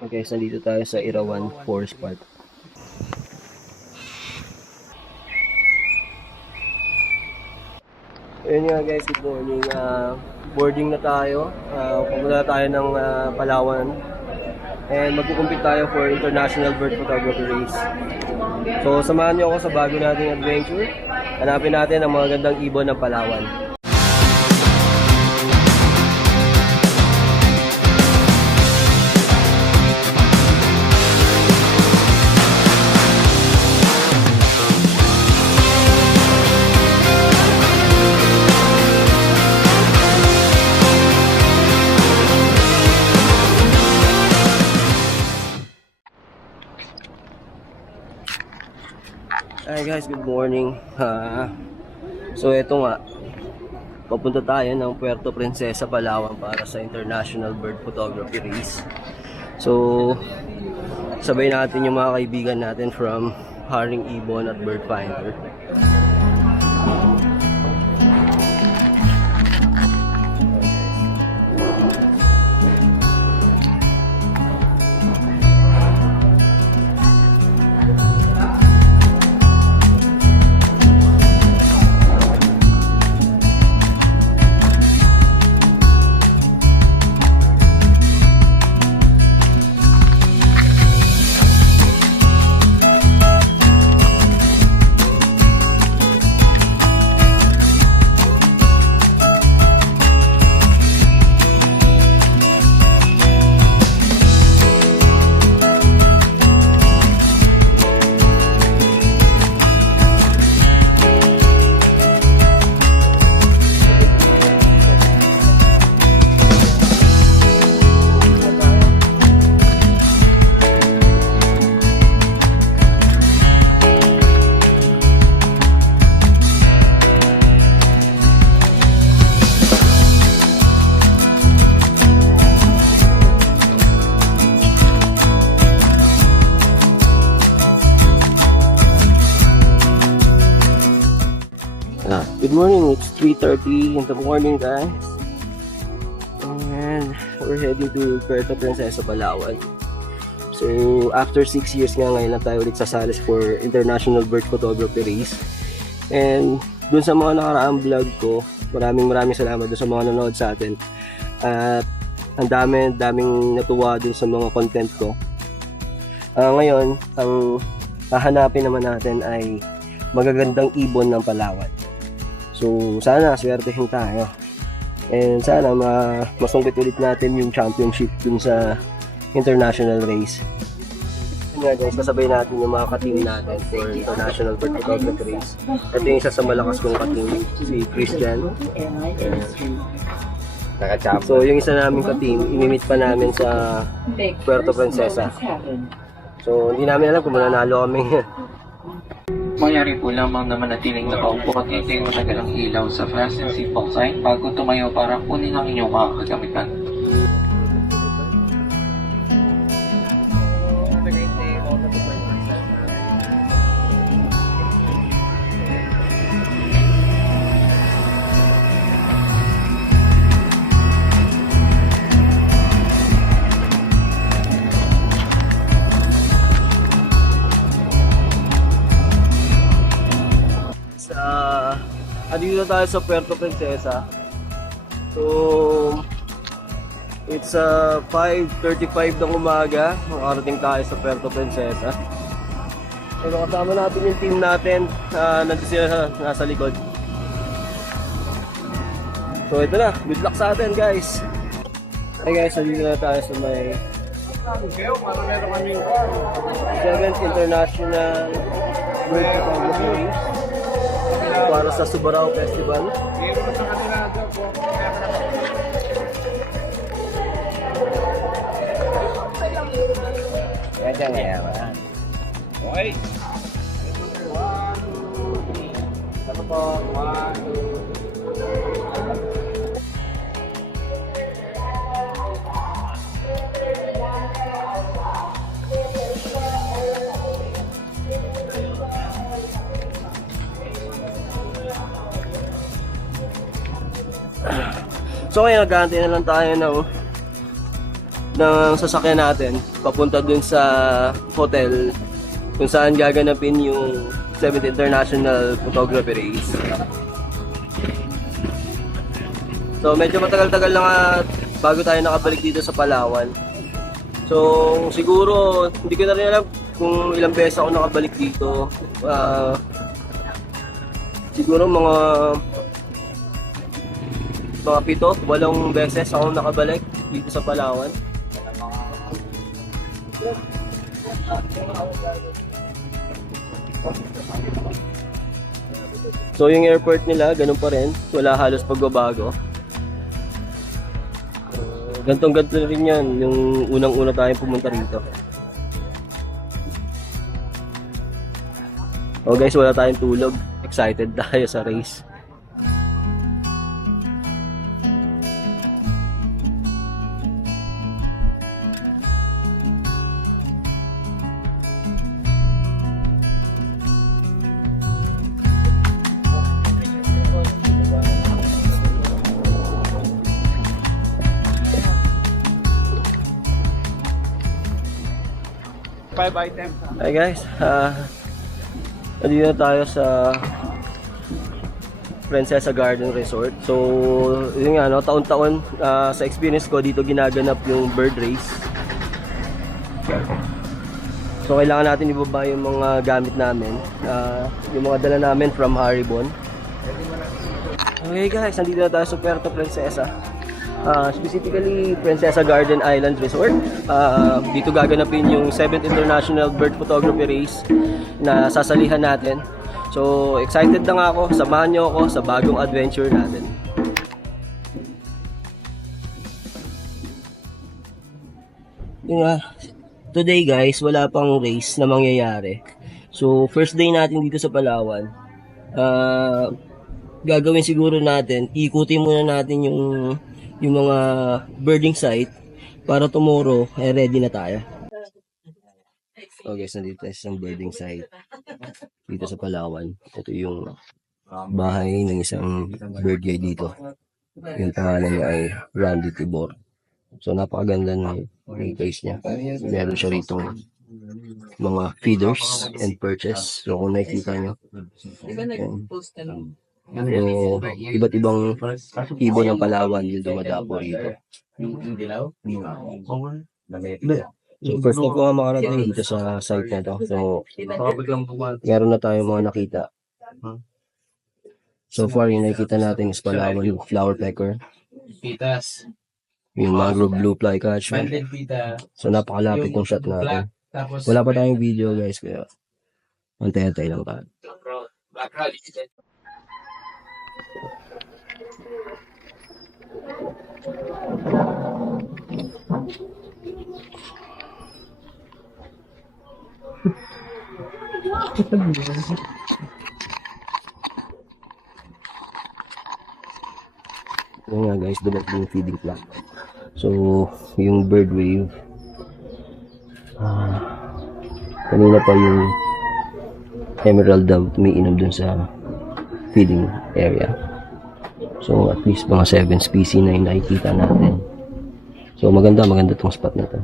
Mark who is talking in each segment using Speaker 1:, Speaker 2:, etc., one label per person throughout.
Speaker 1: Okay, so nandito tayo sa Irawan Forest Park. Ayun nga guys, good morning. Ah, boarding na tayo. Uh, pumunta tayo ng ah, Palawan. And magkukumpit tayo for International Bird Photography Race. So, samahan niyo ako sa bago nating adventure. Hanapin natin ang mga gandang ibon ng Palawan. Guys, good morning. Ah, so ito nga, papunta tayo ng Puerto Princesa, Palawan para sa International Bird Photography Race. So, sabay natin yung mga kaibigan natin from Haring Ibon at Bird Finder. Good morning, it's 3.30 in the morning guys. And we're heading to Puerto Princesa, Palawan. So, after 6 years nga ngayon lang tayo ulit sasalis for International Bird Photography Race. And dun sa mga nakaraang vlog ko, maraming maraming salamat dun sa mga nanonood sa atin. At ang dami, daming natuwa dun sa mga content ko. Ah, ngayon, ang hahanapin naman natin ay magagandang ibon ng Palawan. So, sana swertehin tayo. And sana ma masungkit ulit natin yung championship dun sa international race. Yun nga guys, kasabay natin yung mga ka-team natin for international bird photography race. Ito yung isa sa malakas kong ka-team, si Christian.
Speaker 2: Nakachap.
Speaker 1: So, yung isa namin ka-team, imimit pa namin sa Puerto Princesa. So, hindi namin alam kung mananalo kami.
Speaker 3: Mayari po lamang na manatiling nakaupo at hintay matagal ang ilaw sa fast and sign bago tumayo para kunin ang inyong mga kagamitan.
Speaker 1: Andito na tayo sa Puerto Princesa. So it's uh, 5.35 ng umaga. Makarating tayo sa Puerto Princesa. So kasama natin yung team natin. Uh, nandito sila nasa likod. So ito na. Good luck sa atin guys. Hey guys, nandito na tayo sa may 7th International Bird Photography Race para sa Subarao Festival.
Speaker 2: Yan dyan yan. Okay.
Speaker 1: Ano po? One, two, So ngayon, nag na lang tayo ng ng sasakyan natin papunta dun sa hotel kung saan gaganapin yung 7th International Photography Race. So medyo matagal-tagal na nga bago tayo nakabalik dito sa Palawan. So siguro hindi ko na rin alam kung ilang beses ako nakabalik dito. Ah, siguro mga mga pito, walong beses ako nakabalik dito sa Palawan. So yung airport nila, ganun pa rin. Wala halos pagbabago. Gantong ganto rin yan, yung unang-una tayong pumunta rito. Oh guys, wala tayong tulog. Excited tayo sa race.
Speaker 2: Five items.
Speaker 1: Hi guys, ah nandito na tayo sa Princesa Garden Resort. So, yun nga, no, taon-taon ah, sa experience ko dito ginaganap yung bird race. So, kailangan natin ibaba yung mga gamit namin. Ah, yung mga dala namin from Haribon. Okay guys, nandito na tayo sa Puerto Princesa. Ah, specifically, Princesa Garden Island Resort. Ah, dito gaganapin yung 7th International Bird Photography Race na sasalihan natin. So, excited na nga ako. Samahan niyo ako sa bagong adventure natin. Yun nga, today guys, wala pang race na mangyayari. So, first day natin dito sa Palawan. Ah, gagawin siguro natin, ikutin muna natin yung yung mga birding site para tomorrow ay ready na tayo. So guys, nandito tayo sa birding site dito sa Palawan. Ito yung bahay ng isang bird guide dito. Yung pangalan niya ay Randy Tibor. So napakaganda ng place niya. Meron siya rito mga feeders and perches. So kung nakikita nyo, yung iba't ibang ibon ng Palawan yung dumadapo rito. So first time ko nga makarating dito sa site na to. So meron na tayong mga nakita. So far yung nakikita natin is Palawan yung flower pecker,
Speaker 2: Pitas.
Speaker 1: yung mangrove blue
Speaker 2: pita.
Speaker 1: So napakalapit ng shot natin. Wala pa tayong video guys kaya antay-antay lang tayo. Yun nga guys, dumating yung feeding flock. So, yung bird wave, ah, kanina pa yung emerald dove umiinom dun sa feeding area. So, at least mga 7 species na yung nakikita natin. So, maganda, maganda tong spot na to.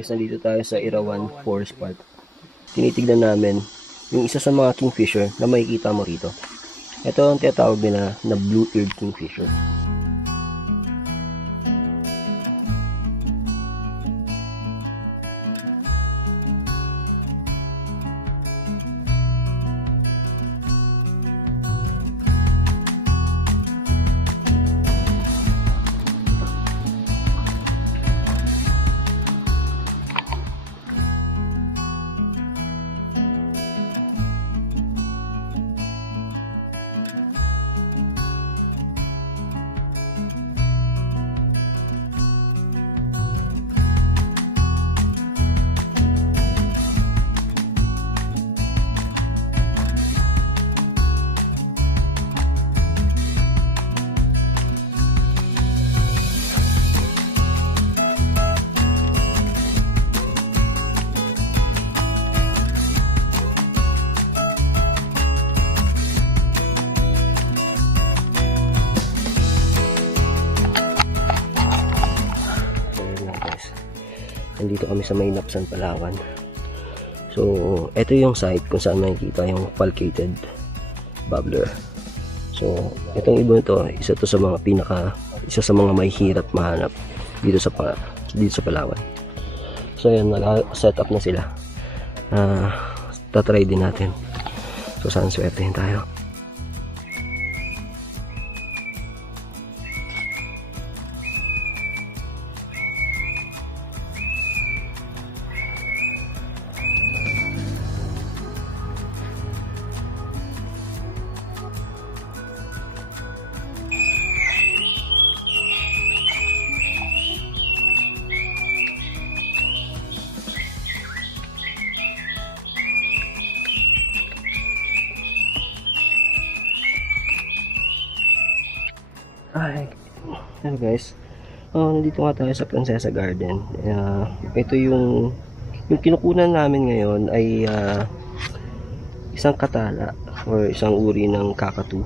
Speaker 1: So nandito tayo sa Irawan Forest Park. Tinitignan namin yung isa sa mga kingfisher na makikita mo rito. Ito ang tinatawag nila na blue-eared kingfisher. Kami sa Maynapsan, Palawan. So, ito yung site kung saan makikita yung falcated bubbler. So, itong ibon to, isa to sa mga pinaka, isa sa mga may hirap mahanap dito sa dito sa Palawan. So, yan, nag-set up na sila. Ah, tatry din natin. So, saan swertehin tayo? Hi. Hello guys. Oh, nandito nga tayo sa Princesa Garden. Ah, ito yung yung kinukunan namin ngayon ay ah, isang katala or isang uri ng kakatu.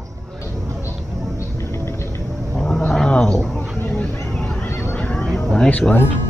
Speaker 1: Wow. Nice one.